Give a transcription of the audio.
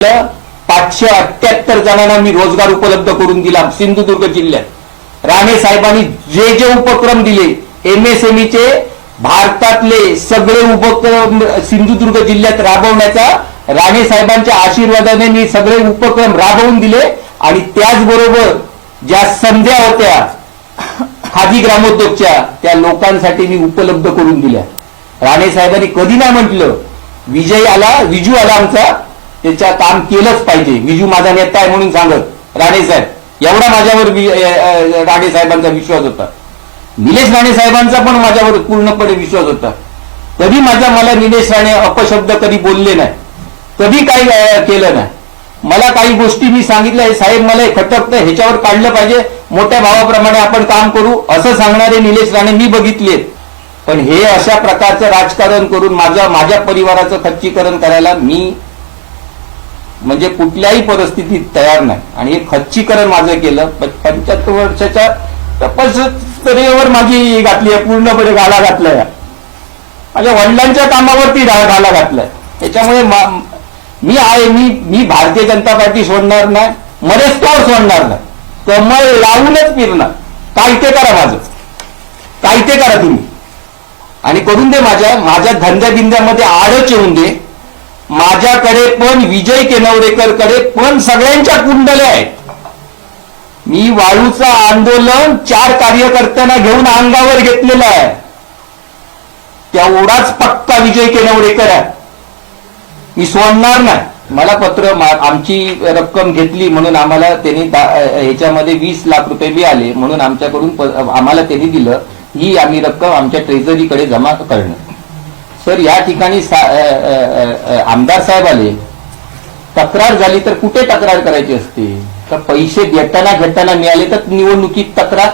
578 जणांना मी रोजगार उपलब्ध करून दिला सिंधुदुर्ग जिल्ह्यात। राणे साहेबांनी जे जे उपक्रम दिले एमएसएमईचे भारतातले सगळे उपक्रम सिंधुदुर्ग जिल्ह्यात राबवण्याचा राणे साहेबांच्या आशीर्वादाने मी सगळे उपक्रम राबवून दिले। आणि त्याचबरोबर ज्या संध्या होत्या खादी ग्रामोद्योगच्या त्या लोकांसाठी मी उपलब्ध करून दिल्या। राणे साहेबांनी कधी नाही म्हटलं विजू आला आमचा त्याच्या काम केलंच पाहिजे, विजू माझा नेता आहे म्हणून सांगत राणे साहेब एवढा माझ्यावर राणे साहेबांचा विश्वास होता। निलेश राणे साहेबांचा पण माझ्यावर पूर्णपणे विश्वास होता। कधी मला निलेश राणे अपशब्द कधी बोलले नाही, कधी काही केलं नाही। मला काही गोष्टी मी सांगितल्या साहेब मला हे खटकतं ह्याच्यावर काढलं पाहिजे, मोठ्या भावाप्रमाणे आपण काम करू असं सांगणारे निलेश राणे मी बघितलेत। पण हे अशा प्रकारचं राजकारण करून माझ्या परिवाराचं खच्चीकरण करायला मी म्हणजे कुठल्याही परिस्थितीत तयार नाही। आणि हे खच्चीकरण माझं केलं 75 वर्षाच्या तपश्चर्येवर माझी घातली आहे, पूर्णपणे घाला घातलाय, माझ्या वडिलांच्या कामावरती घाला घातलाय। त्याच्यामुळे मी भारतीय जनता पार्टी सोडणार नाही, मरेस्तोवर सोडणार नाही, कमळ लावूनच फिरणार। काय ते करा, माझं काय ते करा तुम्ही आणि करून दे, माझ्या धंद्या बिंद्यामध्ये आडच येऊन दे। माझ्याकडे पण विजय केनवडेकरकडे पण सगळ्यांच्या कुंडल्या आहेत। मी वाळूचं आंदोलन 4 कार्यकर्त्यांना घेऊन अंगावर घेतलेलं आहे, तेवढाच पक्का विजय केनवडेकर आहे, मी सोडणार नाही। मला पत्र आमची रक्कम घेतली म्हणून आम्हाला त्यांनी ह्याच्यामध्ये 20 लाख रुपये मिळाले म्हणून आमच्याकडून आम्हाला त्यांनी दिलं, ही आम्ही रक्कम आमच्या ट्रेझरीकडे जमा करणं। सर या ठिकाणी आमदार साहेब आले, तक्रार झाली तर कुठे तक्रार करायची असते? तर पैसे घेताना मिळाले तर निवडणुकीत तक्रार